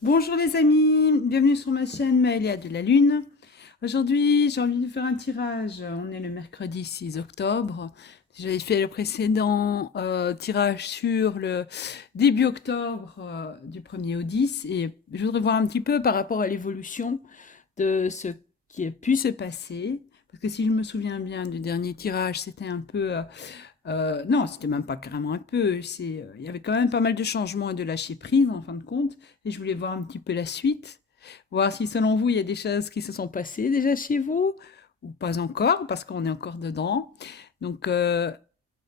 Bonjour les amis, bienvenue sur ma chaîne Maëlia de la Lune. Aujourd'hui, j'ai envie de faire un tirage. On est le mercredi 6 octobre. J'avais fait le précédent tirage sur le début octobre du 1er au 10 et je voudrais voir un petit peu par rapport à l'évolution de ce qui a pu se passer. Parce que si je me souviens bien du dernier tirage, c'était un peu non, c'était même pas carrément un peu. Il y avait quand même pas mal de changements et de lâcher prise en fin de compte. Et je voulais voir un petit peu la suite, voir si selon vous il y a des choses qui se sont passées déjà chez vous ou pas encore, parce qu'on est encore dedans. Donc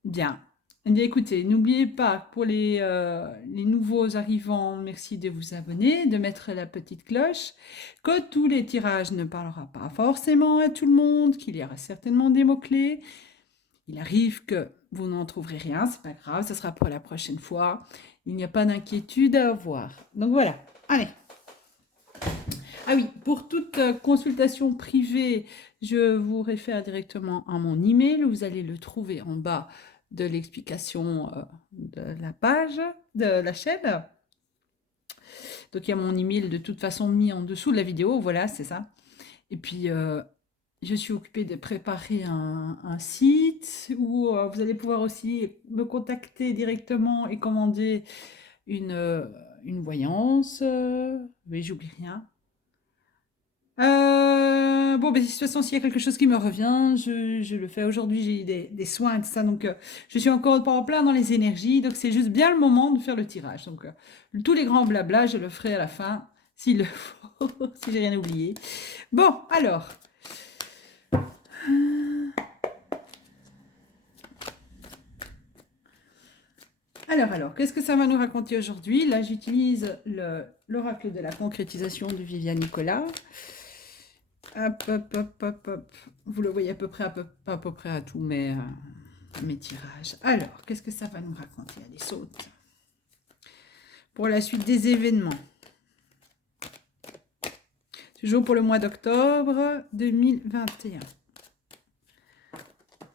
bien. Eh bien, écoutez, n'oubliez pas pour les nouveaux arrivants, merci de vous abonner, de mettre la petite cloche, que tous les tirages ne parlera pas forcément à tout le monde, qu'il y aura certainement des mots-clés. Il arrive que vous n'en trouverez rien, c'est pas grave, ce sera pour la prochaine fois. Il n'y a pas d'inquiétude à avoir. Donc voilà, allez. Ah oui, pour toute consultation privée, je vous réfère directement à mon email. Vous allez le trouver en bas de l'explication de la page, de la chaîne. Donc il y a mon email de toute façon mis en dessous de la vidéo, voilà, c'est ça. Et puis, je suis occupée de préparer un site où vous allez pouvoir aussi me contacter directement et commander une, euh, une voyance. Oui, j'oublie rien. Bon, ben, de toute façon, s'il y a quelque chose qui me revient, je le fais. Aujourd'hui, j'ai eu des soins et tout ça, donc je suis encore pas en plein dans les énergies, donc c'est juste bien le moment de faire le tirage. Donc, tous les grands blabla, je le ferai à la fin, s'il le faut, si j'ai rien oublié. Bon, alors, qu'est-ce que ça va nous raconter aujourd'hui? Là, j'utilise l'oracle de la concrétisation de Viviane Nicolas. Hop, hop, hop, hop, hop. Vous le voyez à peu près à tous mes tirages. Alors, qu'est-ce que ça va nous raconter? Allez, saute. Pour la suite des événements. Toujours pour le mois d'octobre 2021.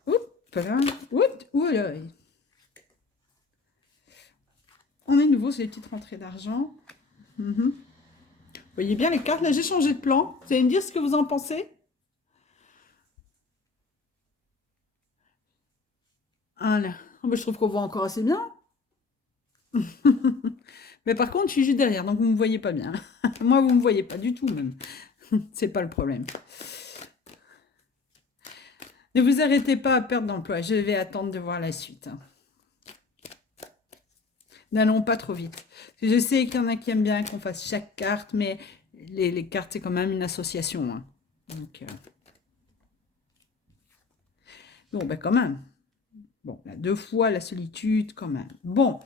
Oups, là. Oups, là. On est nouveau sur les petites rentrées d'argent. Vous voyez bien les cartes, là j'ai changé de plan. Vous allez me dire ce que vous en pensez? Voilà. Oh, ben, je trouve qu'on voit encore assez bien. Mais par contre, je suis juste derrière, donc vous ne me voyez pas bien. Moi, vous ne me voyez pas du tout même. C'est pas le problème. Ne vous arrêtez pas à perdre d'emploi. Je vais attendre de voir la suite. N'allons pas trop vite. Je sais qu'il y en a qui aiment bien qu'on fasse chaque carte, mais les cartes, c'est quand même une association, hein. Donc, bon, ben quand même. Bon, là, 2 fois la solitude, quand même. Bon,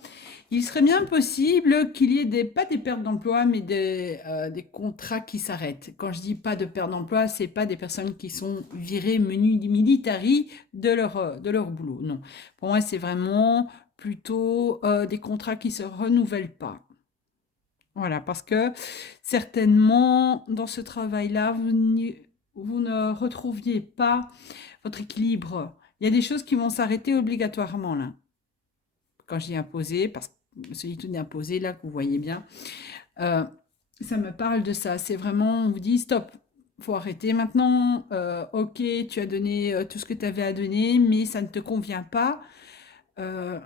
il serait bien possible qu'il y ait pas des pertes d'emploi, mais des contrats qui s'arrêtent. Quand je dis pas de perte d'emploi, c'est pas des personnes qui sont virées menu militari de leur boulot. Non. Pour moi, c'est vraiment plutôt des contrats qui se renouvellent pas. Voilà, parce que certainement, dans ce travail-là, vous ne retrouviez pas votre équilibre. Il y a des choses qui vont s'arrêter obligatoirement là. Quand j'ai imposé, parce que solitude imposée, là, que vous voyez bien, euh, ça me parle de ça. C'est vraiment, on vous dit, stop, faut arrêter maintenant. Ok, tu as donné tout ce que tu avais à donner, mais ça ne te convient pas. Euh,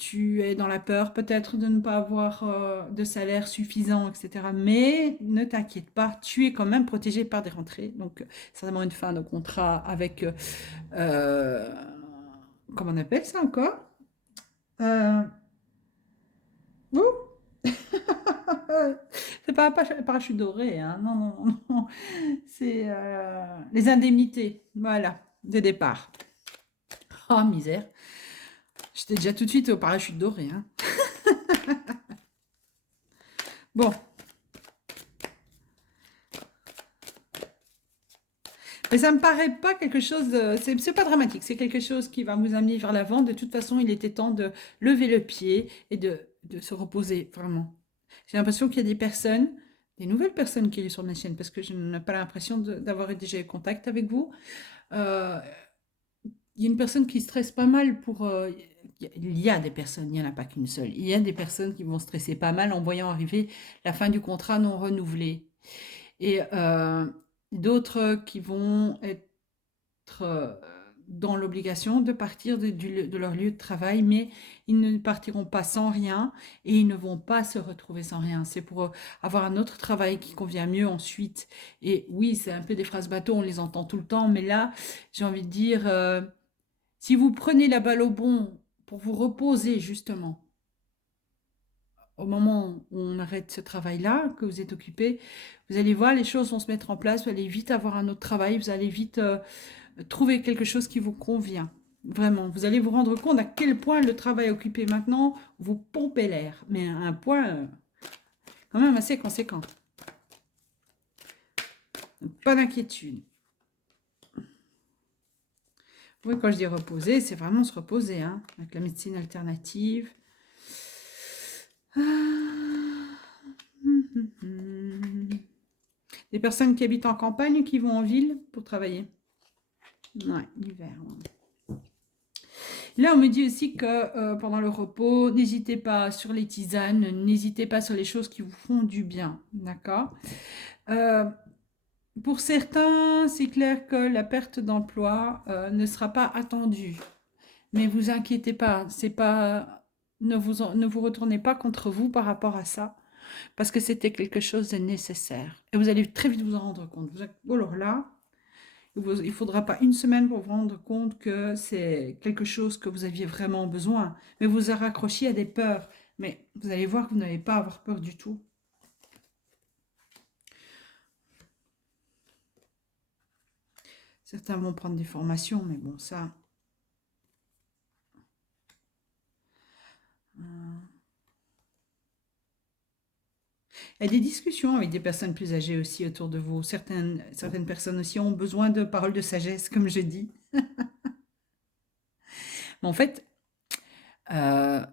Tu es dans la peur peut-être de ne pas avoir de salaire suffisant, etc. Mais ne t'inquiète pas, tu es quand même protégé par des rentrées. Donc, certainement une fin de contrat avec, euh, comment on appelle ça encore? Euh, ouh, c'est pas un parachute doré, hein. Non, non, non, non. C'est les indemnités, voilà, de départ. Oh, misère. J'étais déjà tout de suite au parachute doré, hein. Bon, mais ça me paraît pas quelque chose de... C'est pas dramatique, c'est quelque chose qui va vous amener vers l'avant. De toute façon, il était temps de lever le pied et de se reposer, vraiment. J'ai l'impression qu'il y a des personnes, des nouvelles personnes qui sont sur ma chaîne, parce que je n'ai pas l'impression d'avoir déjà eu contact avec vous. Euh, il y a une personne qui stresse pas mal il y a des personnes, il n'y en a pas qu'une seule, il y a des personnes qui vont stresser pas mal en voyant arriver la fin du contrat non renouvelé. Et d'autres qui vont être dans l'obligation de partir de leur lieu de travail, mais ils ne partiront pas sans rien et ils ne vont pas se retrouver sans rien. C'est pour avoir un autre travail qui convient mieux ensuite. Et oui, c'est un peu des phrases bateau, on les entend tout le temps, mais là, j'ai envie de dire, si vous prenez la balle au bon pour vous reposer justement, au moment où on arrête ce travail-là, que vous êtes occupé, vous allez voir, les choses vont se mettre en place, vous allez vite avoir un autre travail, vous allez vite trouver quelque chose qui vous convient. Vraiment, vous allez vous rendre compte à quel point le travail occupé maintenant vous pompe l'air, mais à un point quand même assez conséquent. Donc, pas d'inquiétude. Oui, quand je dis reposer, c'est vraiment se reposer, hein, avec la médecine alternative. Des personnes qui habitent en campagne qui vont en ville pour travailler. Ouais, l'hiver. Ouais. Là, on me dit aussi que pendant le repos, n'hésitez pas sur les tisanes, n'hésitez pas sur les choses qui vous font du bien. D'accord. Pour certains, c'est clair que la perte d'emploi ne sera pas attendue. Mais vous inquiétez pas, c'est pas, ne vous retournez pas contre vous par rapport à ça, parce que c'était quelque chose de nécessaire. Et vous allez très vite vous en rendre compte. Alors là, il ne faudra pas une semaine pour vous rendre compte que c'est quelque chose que vous aviez vraiment besoin. Mais vous vous raccrochiez à des peurs. Mais vous allez voir que vous n'allez pas avoir peur du tout. Certains vont prendre des formations, mais bon, ça... Il y a des discussions avec des personnes plus âgées aussi autour de vous. Certaines personnes aussi ont besoin de paroles de sagesse, comme je dis. Mais en fait, dans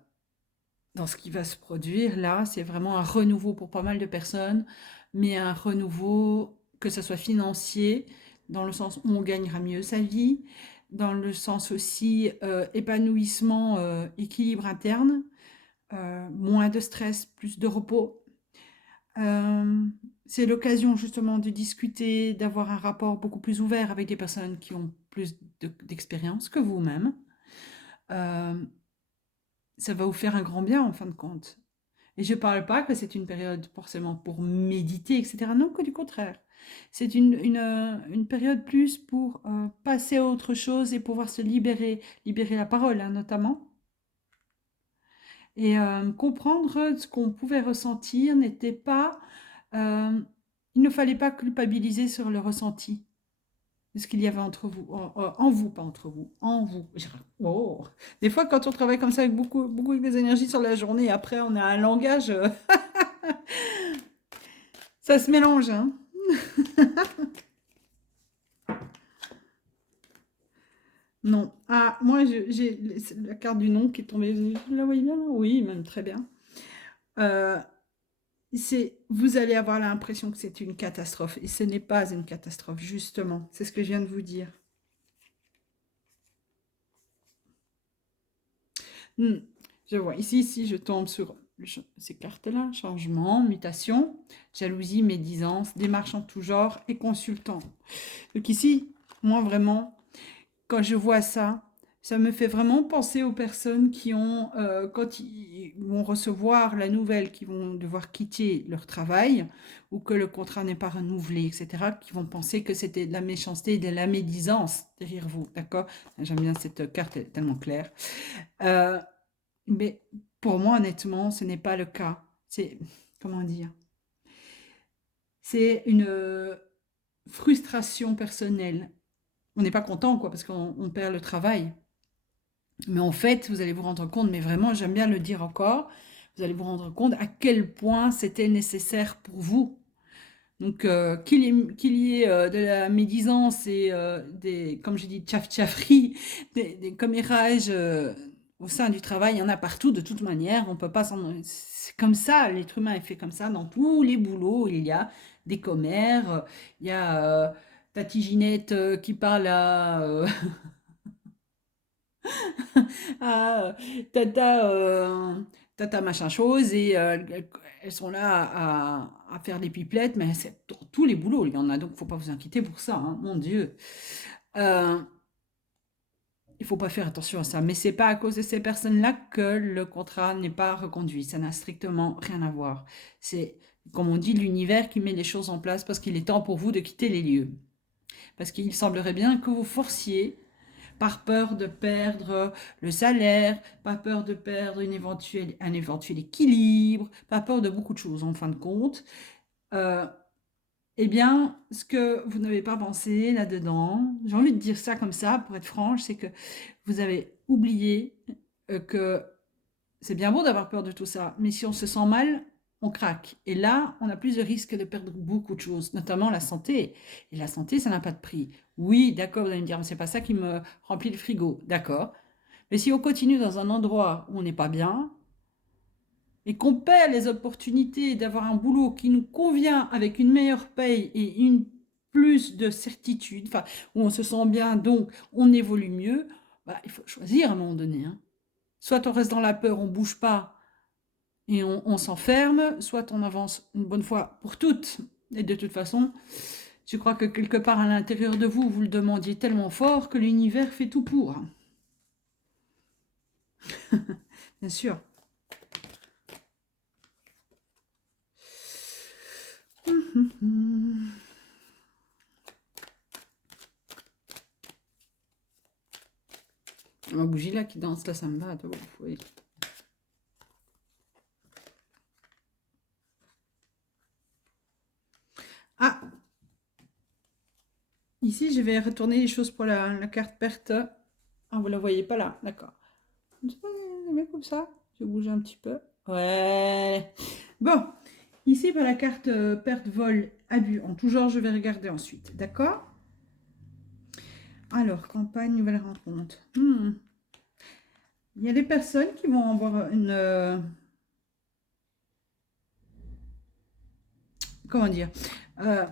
ce qui va se produire là, c'est vraiment un renouveau pour pas mal de personnes, mais un renouveau, que ce soit financier, dans le sens où on gagnera mieux sa vie, dans le sens aussi épanouissement, équilibre interne, moins de stress, plus de repos. C'est l'occasion justement de discuter, d'avoir un rapport beaucoup plus ouvert avec des personnes qui ont plus d'expérience que vous-même. Ça va vous faire un grand bien en fin de compte. Et je ne parle pas que c'est une période forcément pour méditer, etc. Non, que du contraire. C'est une période plus pour passer à autre chose et pouvoir se libérer la parole hein, notamment. Et comprendre ce qu'on pouvait ressentir n'était pas... il ne fallait pas culpabiliser sur le ressenti de ce qu'il y avait entre vous, en vous, pas entre vous, en vous. Oh. Des fois, quand on travaille comme ça avec beaucoup des énergies sur la journée, après on a un langage, ça se mélange. Hein. Non. Ah, moi, j'ai la carte du nom qui est tombée. Vous la voyez bien là? Oui, même très bien. Vous allez avoir l'impression que c'est une catastrophe. Et ce n'est pas une catastrophe, justement. C'est ce que je viens de vous dire. Je vois. Ici, je tombe sur ces cartes-là. Changement, mutation, jalousie, médisance, démarche en tout genre et consultant. Donc ici, moi, vraiment, quand je vois ça, ça me fait vraiment penser aux personnes qui ont, quand ils vont recevoir la nouvelle qu'ils vont devoir quitter leur travail ou que le contrat n'est pas renouvelé, etc., qui vont penser que c'était de la méchanceté et de la médisance derrière vous, d'accord? J'aime bien cette carte, elle est tellement claire. Mais pour moi, honnêtement, ce n'est pas le cas. C'est, comment dire? C'est une frustration personnelle. On n'est pas content, quoi, parce qu'on perd le travail. Mais en fait, vous allez vous rendre compte, mais vraiment, j'aime bien le dire encore, vous allez vous rendre compte à quel point c'était nécessaire pour vous. Donc, qu'il y ait de la médisance et des, comme j'ai dit, tchaf-tchafferie, des commérages au sein du travail, il y en a partout de toute manière. On peut pas c'est comme ça, l'être humain est fait comme ça. Dans tous les boulots, il y a des commères, il y a Tati Ginette qui parle à à tata, tata machin chose et elles sont là à faire les pipelettes, mais c'est dans tous les boulots, il y en a, donc faut pas vous inquiéter pour ça, hein, mon Dieu. Euh, il faut pas faire attention à ça, mais c'est pas à cause de ces personnes-là que le contrat n'est pas reconduit, ça n'a strictement rien à voir. C'est, comme on dit, l'univers qui met les choses en place parce qu'il est temps pour vous de quitter les lieux. Parce qu'il semblerait bien que vous forciez par peur de perdre le salaire, pas peur de perdre un éventuel équilibre, pas peur de beaucoup de choses en fin de compte. Euh, eh bien, ce que vous n'avez pas pensé là-dedans, j'ai envie de dire ça comme ça, pour être franche, c'est que vous avez oublié que c'est bien beau d'avoir peur de tout ça, mais si on se sent mal, on craque. Et là, on a plus de risques de perdre beaucoup de choses, notamment la santé. Et la santé, ça n'a pas de prix. Oui, d'accord, vous allez me dire, mais c'est pas ça qui me remplit le frigo. D'accord. Mais si on continue dans un endroit où on n'est pas bien et qu'on perd les opportunités d'avoir un boulot qui nous convient avec une meilleure paye et une plus de certitude, enfin, où on se sent bien, donc on évolue mieux, bah, il faut choisir à un moment donné, hein. Soit on reste dans la peur, on bouge pas et on s'enferme, soit on avance une bonne fois pour toutes. Et de toute façon, je crois que quelque part à l'intérieur de vous, vous le demandiez tellement fort que l'univers fait tout pour. Bien sûr. Ma bougie là qui danse la samba. Oui. Ah, ici je vais retourner les choses pour la carte perte. Ah, vous la voyez pas là, d'accord. Comme ça, je bouge un petit peu. Ouais. Bon, ici pour la carte perte, vol, abus en tout genre, je vais regarder ensuite, d'accord? Alors, campagne, nouvelle rencontre. Il y a des personnes qui vont avoir une... comment dire? euh,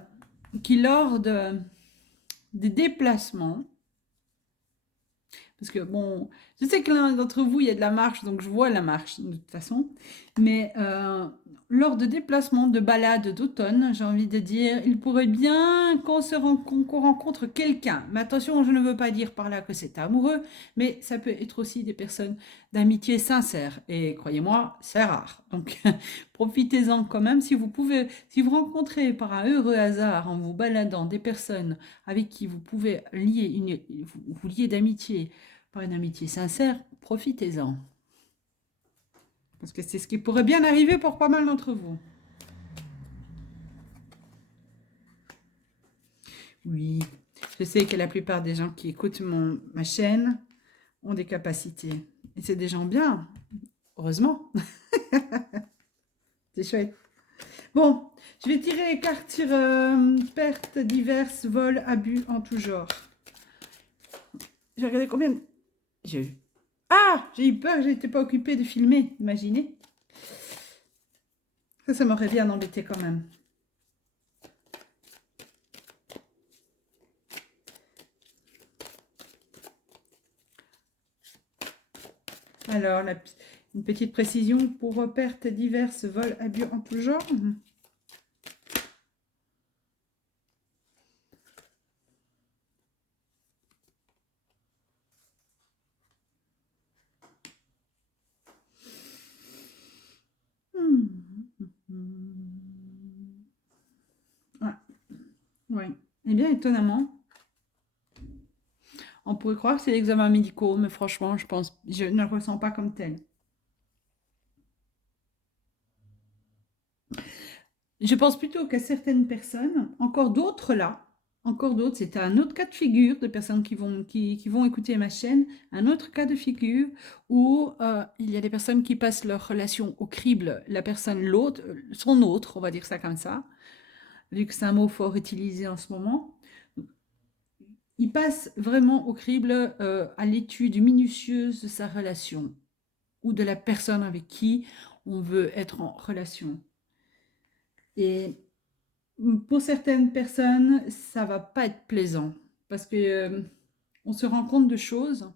qui lors des déplacements, parce que bon, je sais que l'un d'entre vous, il y a de la marche, donc je vois la marche de toute façon, mais lors de déplacements, de balades d'automne, j'ai envie de dire, il pourrait bien qu'on rencontre quelqu'un. Mais attention, je ne veux pas dire par là que c'est amoureux, mais ça peut être aussi des personnes d'amitié sincère. Et croyez-moi, c'est rare. Donc profitez-en quand même. Si vous pouvez, si vous rencontrez par un heureux hasard en vous baladant des personnes avec qui vous pouvez vous lier d'amitié, par une amitié sincère, profitez-en. Parce que c'est ce qui pourrait bien arriver pour pas mal d'entre vous. Oui, je sais que la plupart des gens qui écoutent ma chaîne ont des capacités. Et c'est des gens bien, heureusement. C'est chouette. Bon, je vais tirer les cartes sur pertes diverses, vols, abus en tout genre. J'ai regardé combien... J'ai eu... Ah, j'ai eu peur, j'étais pas occupée de filmer, imaginez. Ça m'aurait bien embêté quand même. Alors, une petite précision pour pertes diverses, vols, abus en tout genre. Ah, ouais. Eh bien, étonnamment, on pourrait croire que c'est l'examen médicaux, mais franchement, je ne le ressens pas comme tel. Je pense plutôt qu'à certaines personnes, encore d'autres là, encore d'autres, c'est un autre cas de figure de personnes qui vont écouter ma chaîne, un autre cas de figure où il y a des personnes qui passent leur relation au crible, la personne, l'autre, son autre, on va dire ça comme ça, vu que c'est un mot fort utilisé en ce moment. Il passe vraiment au crible à l'étude minutieuse de sa relation ou de la personne avec qui on veut être en relation. Et pour certaines personnes, ça va pas être plaisant parce que on se rend compte de choses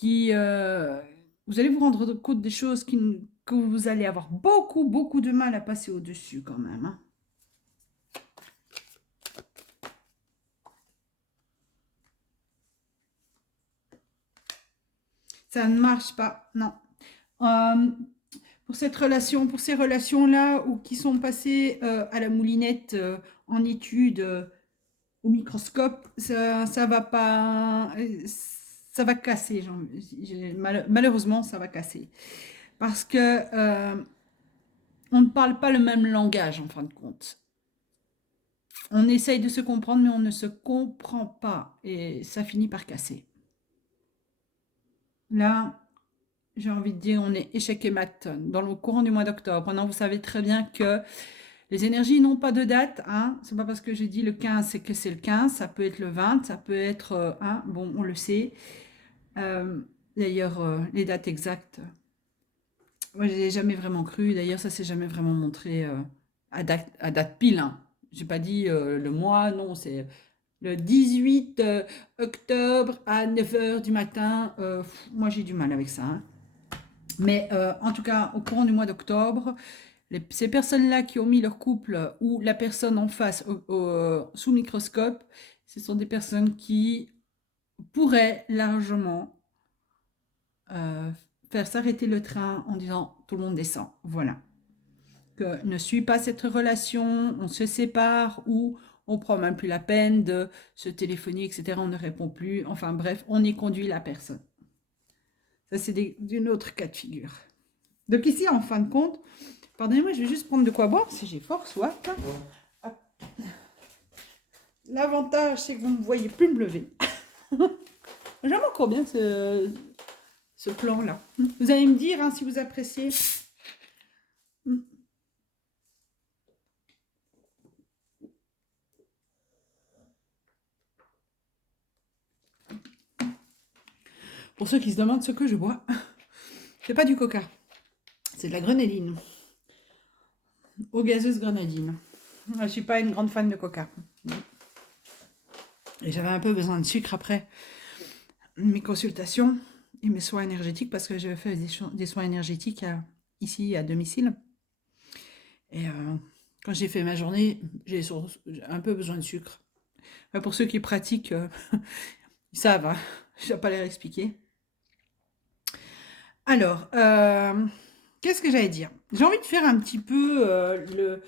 vous allez vous rendre compte des choses que vous allez avoir beaucoup, beaucoup de mal à passer au-dessus quand même, hein. Ça ne marche pas, non. Euh, pour cette relation, pour ces relations-là, ou qui sont passées à la moulinette en études au microscope, ça va pas, ça va casser. Malheureusement, ça va casser. Parce que on ne parle pas le même langage en fin de compte. On essaye de se comprendre, mais on ne se comprend pas. Et ça finit par casser. Là, j'ai envie de dire, on est échec et mat dans le courant du mois d'octobre. Maintenant, vous savez très bien que les énergies n'ont pas de date. Hein. C'est pas parce que j'ai dit le 15, c'est que c'est le 15. Ça peut être le 20, ça peut être bon, on le sait. D'ailleurs, les dates exactes, moi, je n'ai jamais vraiment cru. D'ailleurs, ça s'est jamais vraiment montré à date pile. Hein. J'ai pas dit le mois, non, c'est le 18 octobre à 9 heures du matin. Moi, j'ai du mal avec ça. Hein. Mais en tout cas, au courant du mois d'octobre, ces personnes-là qui ont mis leur couple ou la personne en face sous microscope, ce sont des personnes qui pourraient largement euh, faire s'arrêter le train en disant tout le monde descend. Voilà. Que ne suit pas cette relation, on se sépare ou on prend même plus la peine de se téléphoner, etc. On ne répond plus. Enfin bref, on y conduit la personne. Ça, c'est d'une autre cas de figure. Donc ici, en fin de compte, pardonnez-moi, je vais juste prendre de quoi boire si j'ai fort soif. L'avantage, c'est que vous ne voyez plus me lever. J'aime encore bien ce plan-là. Vous allez me dire hein, si vous appréciez. Pour ceux qui se demandent ce que je bois, c'est pas du coca, c'est de la grenadine. Eau gazeuse grenadine. Je suis pas une grande fan de coca. Et j'avais un peu besoin de sucre après mes consultations et mes soins énergétiques parce que j'avais fait des soins énergétiques ici à domicile. Et quand j'ai fait ma journée, j'ai un peu besoin de sucre. Pour ceux qui pratiquent, ils savent, hein. Je ne vais pas les expliquer. Alors, qu'est-ce que j'allais dire? J'ai envie de faire un petit peu le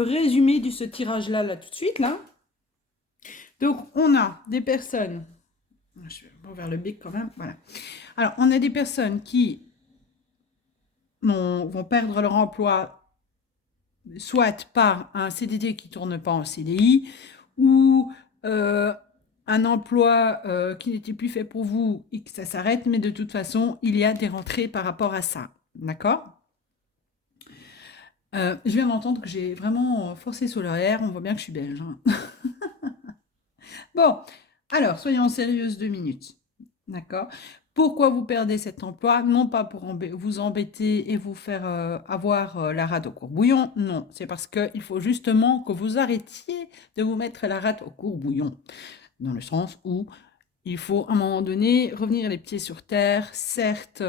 résumé de ce tirage-là, là, tout de suite, là. Donc, on a des personnes... Je vais vers le bic quand même, voilà. Alors, on a des personnes qui vont perdre leur emploi soit par un CDD qui ne tourne pas en CDI ou un emploi qui n'était plus fait pour vous et que ça s'arrête, mais de toute façon, il y a des rentrées par rapport à ça. D'accord? Je viens d'entendre que j'ai vraiment forcé sur l'air. On voit bien que je suis belge. Hein. Bon, alors, soyons sérieuses 2 minutes. D'accord? Pourquoi vous perdez cet emploi? Non pas pour vous embêter et vous faire avoir la rate au courbouillon. Non, c'est parce qu'il faut justement que vous arrêtiez de vous mettre la rate au courbouillon. Dans le sens où il faut à un moment donné revenir les pieds sur terre. Certes,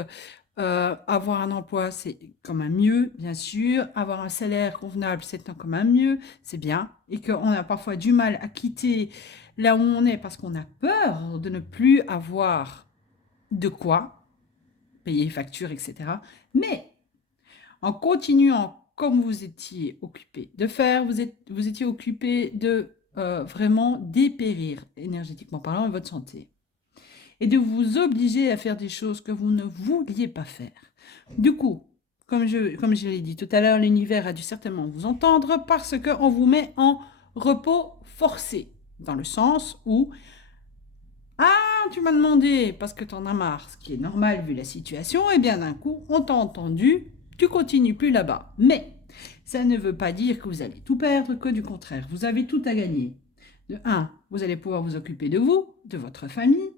avoir un emploi, c'est quand même mieux, bien sûr. Avoir un salaire convenable, c'est quand même mieux, c'est bien. Et qu'on a parfois du mal à quitter là où on est parce qu'on a peur de ne plus avoir de quoi payer les factures, etc. Mais en continuant comme vous étiez occupé de faire, vous étiez occupé de vraiment dépérir énergétiquement parlant votre santé et de vous obliger à faire des choses que vous ne vouliez pas faire. Du coup, comme je l'ai dit tout à l'heure, l'univers a dû certainement vous entendre parce qu'on vous met en repos forcé, dans le sens où ah, tu m'as demandé parce que t'en as marre, ce qui est normal vu la situation, et bien d'un coup, on t'a entendu, tu continues plus là-bas. Mais ça ne veut pas dire que vous allez tout perdre, que du contraire, vous avez tout à gagner. De un, vous allez pouvoir vous occuper de vous, de votre famille.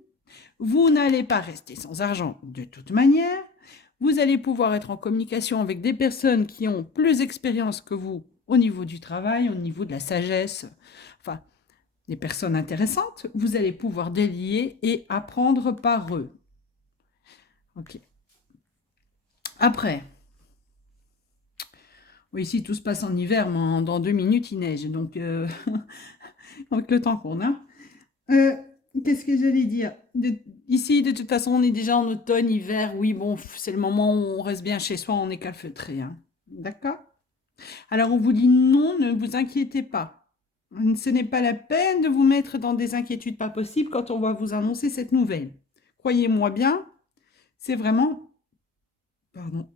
Vous n'allez pas rester sans argent de toute manière. Vous allez pouvoir être en communication avec des personnes qui ont plus d'expérience que vous au niveau du travail, au niveau de la sagesse. Enfin, des personnes intéressantes, vous allez pouvoir délier et apprendre par eux. Ok. Après, oui, ici tout se passe en hiver, mais dans 2 minutes il neige, donc avec le temps qu'on a. Euh, Qu'est-ce que j'allais dire? Ici, de toute façon, on est déjà en automne, hiver. Oui, bon, c'est le moment où on reste bien chez soi, on est calfeutré, hein. D'accord? Alors, on vous dit non, ne vous inquiétez pas. Ce n'est pas la peine de vous mettre dans des inquiétudes pas possibles quand on va vous annoncer cette nouvelle. Croyez-moi bien, c'est vraiment, pardon,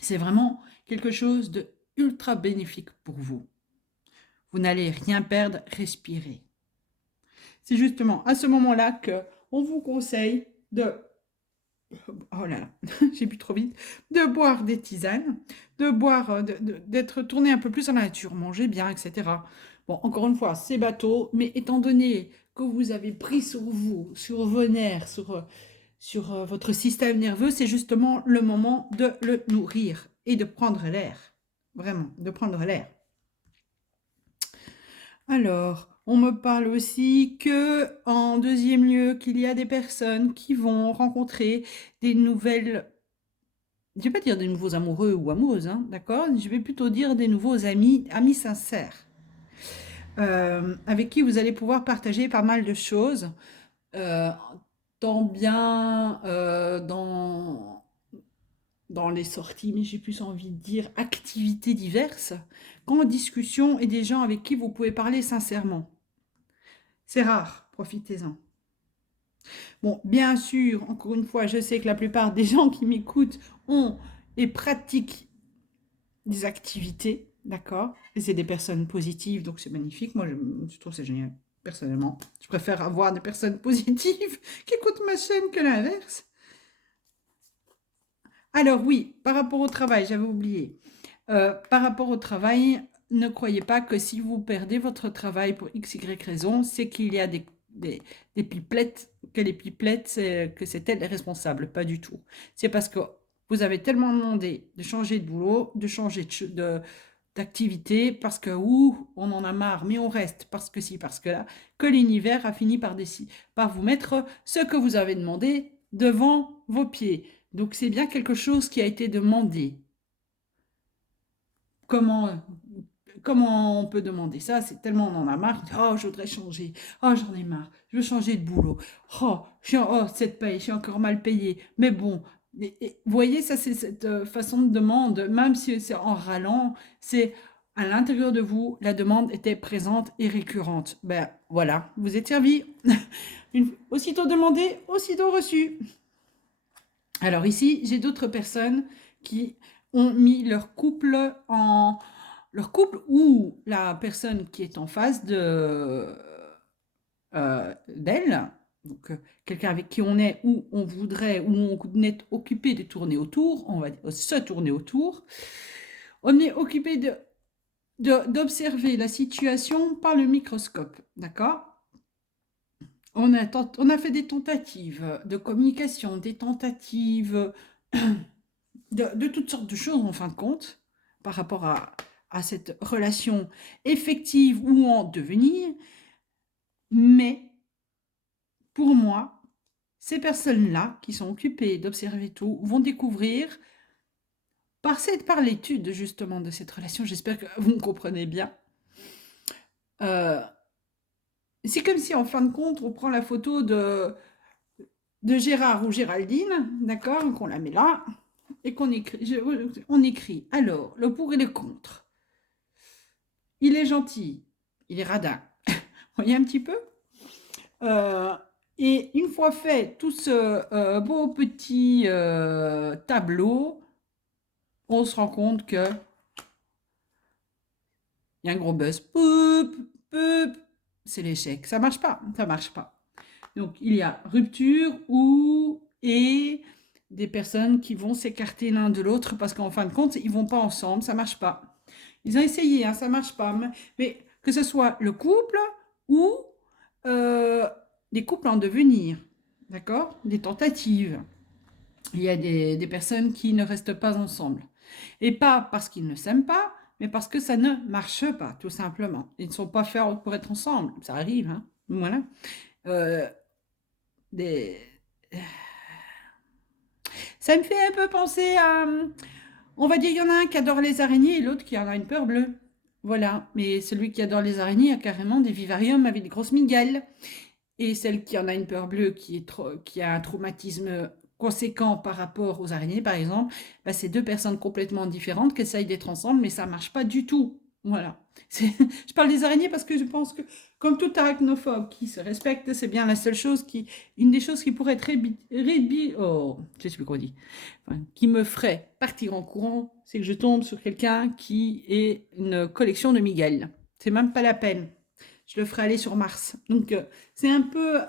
c'est vraiment quelque chose de ultra bénéfique pour vous. Vous n'allez rien perdre, respirez. C'est justement à ce moment-là que on vous conseille de, oh là là, j'ai bu trop vite, de boire des tisanes, de boire, d'être tourné un peu plus dans la nature, manger bien, etc. Bon, encore une fois, c'est bateau, mais étant donné que vous avez pris sur vous, sur vos nerfs, sur votre système nerveux, c'est justement le moment de le nourrir et de prendre l'air. Vraiment, de prendre l'air. Alors, on me parle aussi que, en deuxième lieu, qu'il y a des personnes qui vont rencontrer des nouvelles, je ne vais pas dire des nouveaux amoureux ou amoureuses, hein, d'accord? Je vais plutôt dire des nouveaux amis, amis sincères, avec qui vous allez pouvoir partager pas mal de choses, euh, tant bien dans les sorties, mais j'ai plus envie de dire activités diverses, qu'en discussion et des gens avec qui vous pouvez parler sincèrement. C'est rare, profitez-en. Bon, bien sûr, encore une fois, je sais que la plupart des gens qui m'écoutent ont et pratiquent des activités, d'accord? Et c'est des personnes positives, donc c'est magnifique. Moi, je trouve ça génial, personnellement. Je préfère avoir des personnes positives qui écoutent ma chaîne que l'inverse. Alors oui, par rapport au travail, j'avais oublié. Par rapport au travail, ne croyez pas que si vous perdez votre travail pour x, y raison, c'est qu'il y a des pipelettes, que les pipelettes, que c'est elles les responsables. Pas du tout. C'est parce que vous avez tellement demandé de changer de boulot, de changer d'activité, parce que ouh, on en a marre, mais on reste, parce que si, parce que là, que l'univers a fini par vous mettre ce que vous avez demandé devant vos pieds. Donc c'est bien quelque chose qui a été demandé. Comment, comment on peut demander ça? C'est tellement on en a marre. Oh, je voudrais changer. Oh, j'en ai marre. Je veux changer de boulot. Oh, oh, cette paye, je suis encore mal payée. Mais bon, vous voyez, ça, c'est cette façon de demande, même si c'est en râlant, c'est à l'intérieur de vous, la demande était présente et récurrente. Ben voilà, vous êtes servi. Aussitôt demandé, aussitôt reçu. Alors ici, j'ai d'autres personnes qui ont mis leur couple ou la personne qui est en face d'elle, donc quelqu'un avec qui on est ou on voudrait ou on est occupé de tourner autour, on va dire, se tourner autour, on est occupé d'observer la situation par le microscope, d'accord? On a fait des tentatives de communication, des tentatives de toutes sortes de choses en fin de compte par rapport à cette relation effective ou en devenir. Mais pour moi, ces personnes-là qui sont occupées d'observer tout vont découvrir par l'étude justement de cette relation, j'espère que vous me comprenez bien. Euh, c'est comme si en fin de compte, on prend la photo de Gérard ou Géraldine, d'accord, qu'on la met là, et qu'on écrit, on écrit alors le pour et le contre. Il est gentil, il est radin. Vous voyez un petit peu. Et une fois fait tout ce beau petit tableau, on se rend compte que il y a un gros buzz. Poup, poup. C'est l'échec. Ça marche pas. Ça marche pas. Donc il y a rupture et des personnes qui vont s'écarter l'un de l'autre parce qu'en fin de compte, ils vont pas ensemble. Ça marche pas. Ils ont essayé, hein, ça marche pas. Mais que ce soit le couple ou euh, des couples en devenir, d'accord? Des tentatives. Il y a des personnes qui ne restent pas ensemble. Et pas parce qu'ils ne s'aiment pas, mais parce que ça ne marche pas, tout simplement. Ils ne sont pas faits pour être ensemble. Ça arrive, hein? Voilà. Euh, des... Ça me fait un peu penser à... On va dire, il y en a un qui adore les araignées et l'autre qui en a une peur bleue. Voilà, mais celui qui adore les araignées a carrément des vivariums avec des grosses migales. Et celle qui en a une peur bleue, qui a un traumatisme conséquent par rapport aux araignées, par exemple, bah, c'est deux personnes complètement différentes qui essayent d'être ensemble, mais ça ne marche pas du tout. Voilà. Je parle des araignées parce que je pense que, comme tout arachnophobe qui se respecte, c'est bien la seule chose une des choses qui pourrait être oh, je sais plus quoi dire, enfin, qui me ferait partir en courant, c'est que je tombe sur quelqu'un qui ait une collection de migales. C'est même pas la peine. Je le ferai aller sur Mars. Donc, c'est un peu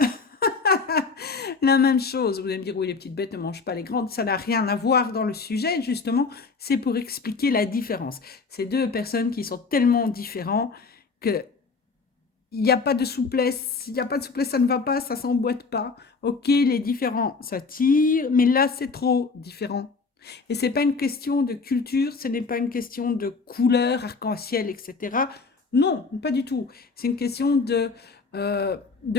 la même chose. Vous allez me dire, oui, les petites bêtes ne mangent pas les grandes. Ça n'a rien à voir dans le sujet, justement. C'est pour expliquer la différence. C'est deux personnes qui sont tellement différentes que il n'y a pas de souplesse. Il n'y a pas de souplesse, ça ne va pas, ça s'emboîte pas. Ok, les différents s'attirent, mais là, c'est trop différent. Et ce n'est pas une question de culture, ce n'est pas une question de couleur, arc-en-ciel, etc. Non, pas du tout. C'est une question de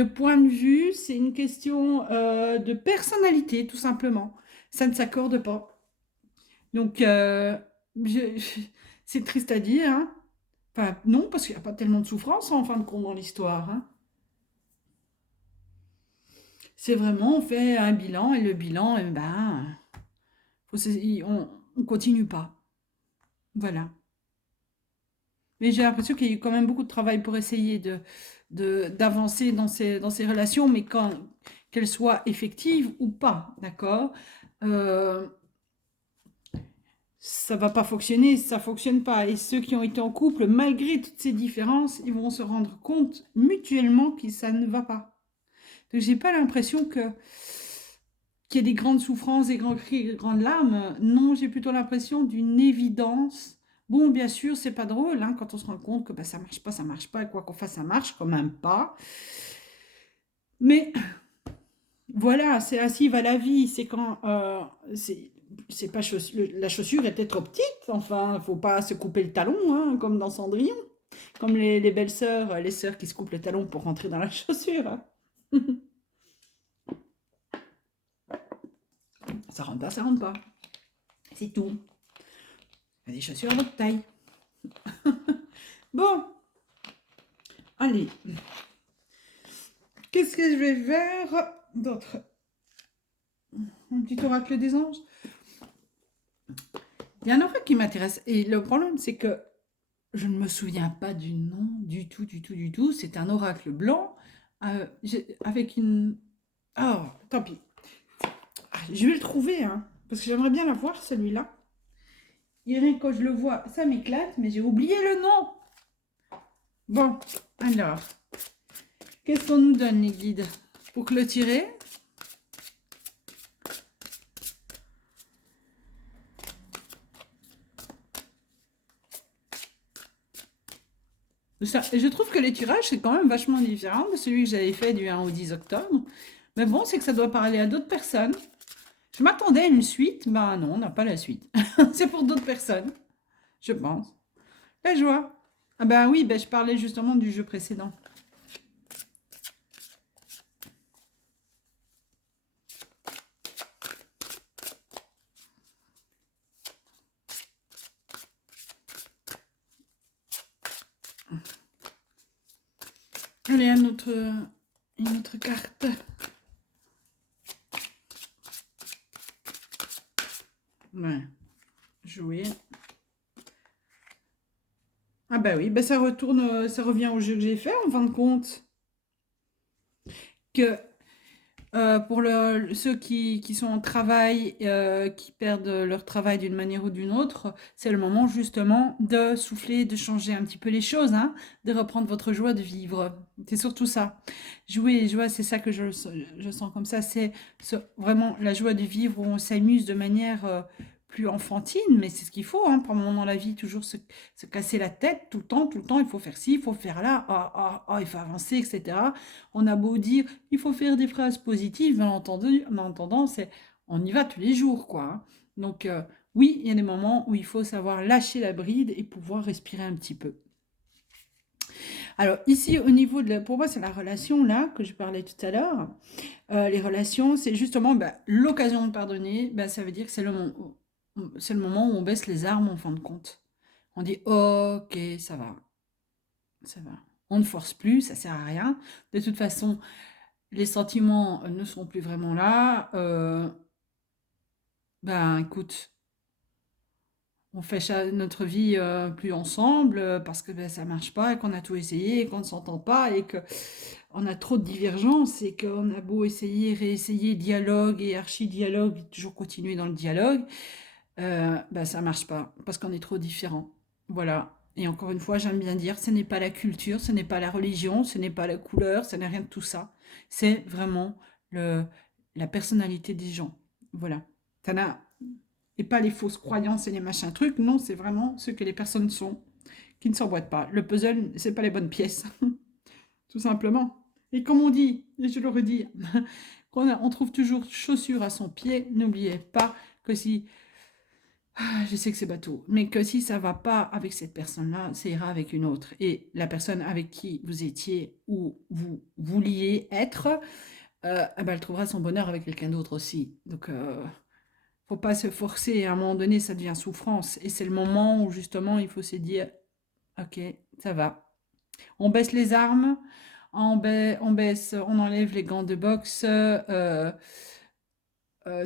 point de vue, c'est une question de personnalité, tout simplement. Ça ne s'accorde pas. Donc, c'est triste à dire, hein. Enfin, non, parce qu'il n'y a pas tellement de souffrance en fin de compte dans l'histoire, hein. C'est vraiment, on fait un bilan et le bilan, eh ben, on continue pas. Voilà. Mais j'ai l'impression qu'il y a eu quand même beaucoup de travail pour essayer d'avancer dans ces relations, mais qu'elles soient effectives ou pas, d'accord? Euh, ça va pas fonctionner, ça fonctionne pas. Et ceux qui ont été en couple, malgré toutes ces différences, ils vont se rendre compte mutuellement que ça ne va pas. Donc j'ai pas l'impression qu'il y ait des grandes souffrances, des grands cris, des grandes larmes. Non, j'ai plutôt l'impression d'une évidence. Bon, bien sûr, c'est pas drôle hein, quand on se rend compte que bah, ça marche pas, et quoi qu'on fasse, ça marche quand même pas. Mais voilà, c'est ainsi va la vie. C'est quand c'est pas la chaussure est peut-être trop petite. Enfin, faut pas se couper le talon, hein, comme dans Cendrillon, comme les belles sœurs, les sœurs qui se coupent le talon pour rentrer dans la chaussure, hein. Ça rentre pas, ça rentre pas. C'est tout. Il y a des chaussures à votre taille. Bon, allez. Qu'est-ce que je vais faire d'autre? Un petit oracle des anges. Il y a un oracle qui m'intéresse. Et le problème, c'est que je ne me souviens pas du nom du tout, du tout, du tout. C'est un oracle blanc avec une... Oh, tant pis. Je vais le trouver, hein, parce que j'aimerais bien l'avoir, celui-là. Et rien que quand je le vois, ça m'éclate, mais j'ai oublié le nom. Bon, alors, qu'est-ce qu'on nous donne, les guides? Pour clôturer. Et je trouve que les tirages, c'est quand même vachement différent de celui que j'avais fait du 1 au 10 octobre. Mais bon, c'est que ça doit parler à d'autres personnes. Je m'attendais à une suite. Ben non, on n'a pas la suite. C'est pour d'autres personnes, je pense. La joie. Ah ben oui, ben je parlais justement du jeu précédent. Allez, une autre carte. Ouais. Jouer. Ah bah oui, bah ça retourne, ça revient au jeu que j'ai fait en fin de compte. Que pour ceux qui sont en travail, qui perdent leur travail d'une manière ou d'une autre, c'est le moment justement de souffler, de changer un petit peu les choses, hein, de reprendre votre joie de vivre. C'est surtout ça. Jouer et joie, c'est ça que je sens comme ça. C'est vraiment la joie de vivre où on s'amuse de manière plus enfantine, mais c'est ce qu'il faut, hein, par moment dans la vie, toujours se casser la tête tout le temps, il faut faire ci, il faut faire là, il faut avancer, etc. On a beau dire, il faut faire des phrases positives, mais en entendant, c'est on y va tous les jours, quoi, hein. Donc, oui, il y a des moments où il faut savoir lâcher la bride et pouvoir respirer un petit peu. Alors ici, au niveau de pour moi, c'est la relation là que je parlais tout à l'heure. Les relations, c'est justement l'occasion de pardonner. Ça veut dire que c'est le moment où on baisse les armes en fin de compte. On dit ok, ça va, ça va. On ne force plus, ça sert à rien. De toute façon, les sentiments ne sont plus vraiment là. Écoute, on fait notre vie plus ensemble parce que ça marche pas et qu'on a tout essayé et qu'on ne s'entend pas et que on a trop de divergences et qu'on a beau essayer, réessayer, dialogue et archi-dialogue, toujours continuer dans le dialogue, ça marche pas parce qu'on est trop différents. Voilà. Et encore une fois, j'aime bien dire, ce n'est pas la culture, ce n'est pas la religion, ce n'est pas la couleur, ce n'est rien de tout ça. C'est vraiment le, la personnalité des gens. Voilà. Ça n'a et pas les fausses croyances et les machins trucs. Non, c'est vraiment ce que les personnes sont, qui ne s'emboîtent pas. Le puzzle, c'est pas les bonnes pièces, tout simplement. Et comme on dit, et je le redis, on trouve toujours chaussure à son pied. N'oubliez pas que si, je sais que c'est bateau, mais que si ça va pas avec cette personne-là, ça ira avec une autre. Et la personne avec qui vous étiez ou vous vouliez être, elle trouvera son bonheur avec quelqu'un d'autre aussi. Donc, faut pas se forcer, à un moment donné, ça devient souffrance. Et c'est le moment où justement, il faut se dire, ok, ça va. On baisse les armes, on baisse, on enlève les gants de boxe,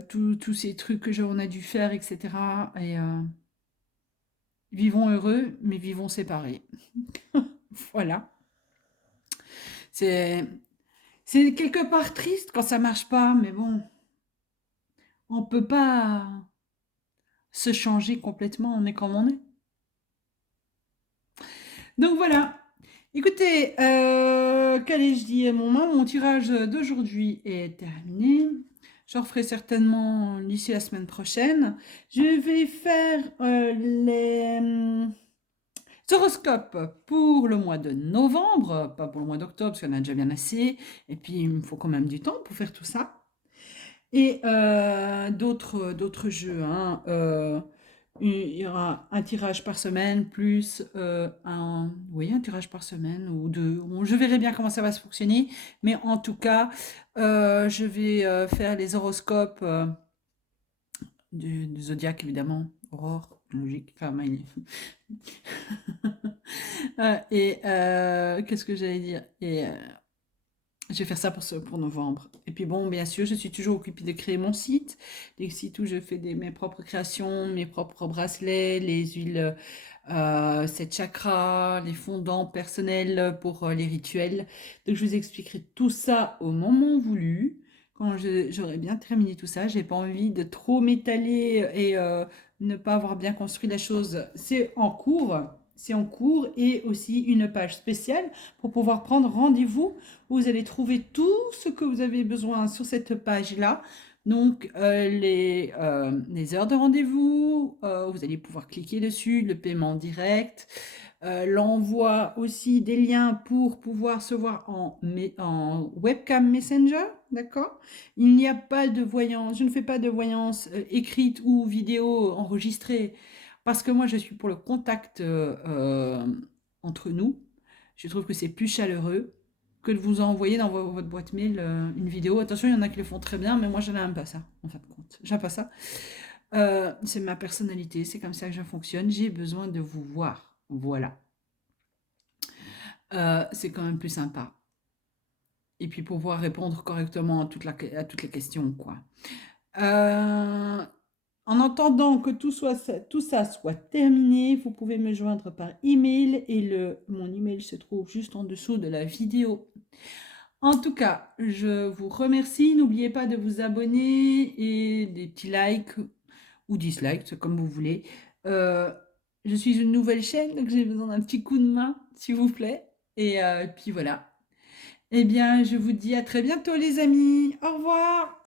tous ces trucs on a dû faire, etc. Et vivons heureux, mais vivons séparés. Voilà. C'est, c'est quelque part triste quand ça marche pas, mais bon, on peut pas se changer complètement, on est comme on est. Donc voilà. Écoutez, qu'allais-je dire? Mon tirage d'aujourd'hui est terminé. J'en referai certainement d'ici la semaine prochaine. Je vais faire les horoscopes pour le mois de novembre, pas pour le mois d'octobre, parce qu'il y en a déjà bien assez. Et puis, il me faut quand même du temps pour faire tout ça. Et d'autres jeux, hein. Il y aura un tirage par semaine, plus un tirage par semaine ou deux. Bon, je verrai bien comment ça va se fonctionner. Mais en tout cas, je vais faire les horoscopes du zodiaque, évidemment. Aurore, logique. Enfin, qu'est-ce que j'allais dire? Je vais faire ça pour novembre. Et puis bon, bien sûr, je suis toujours occupée de créer mon site. Des sites où je fais mes propres créations, mes propres bracelets, les huiles 7 chakras, les fondants personnels pour les rituels. Donc je vous expliquerai tout ça au moment voulu. Quand j'aurai bien terminé tout ça, j'ai pas envie de trop m'étaler et ne pas avoir bien construit la chose. C'est en cours. C'est en cours et aussi une page spéciale pour pouvoir prendre rendez-vous. Vous allez trouver tout ce que vous avez besoin sur cette page-là. Donc, les heures de rendez-vous, vous allez pouvoir cliquer dessus, le paiement direct, l'envoi aussi des liens pour pouvoir se voir en webcam messenger, d'accord? Il n'y a pas de voyance, je ne fais pas de voyance écrite ou vidéo enregistrée parce que moi je suis pour le contact entre nous. Je trouve que c'est plus chaleureux que de vous envoyer dans votre boîte mail une vidéo. Attention, il y en a qui le font très bien, mais moi je n'aime pas ça, en fin de compte. J'aime pas ça. C'est ma personnalité, c'est comme ça que je fonctionne. J'ai besoin de vous voir. Voilà. C'est quand même plus sympa. Et puis pouvoir répondre correctement à toutes les questions, quoi. En attendant que tout ça soit terminé, vous pouvez me joindre par email et mon email se trouve juste en dessous de la vidéo. En tout cas, je vous remercie. N'oubliez pas de vous abonner et des petits likes ou dislikes, c'est comme vous voulez. Je suis une nouvelle chaîne, donc j'ai besoin d'un petit coup de main, s'il vous plaît. Et puis voilà. Eh bien, je vous dis à très bientôt, les amis. Au revoir.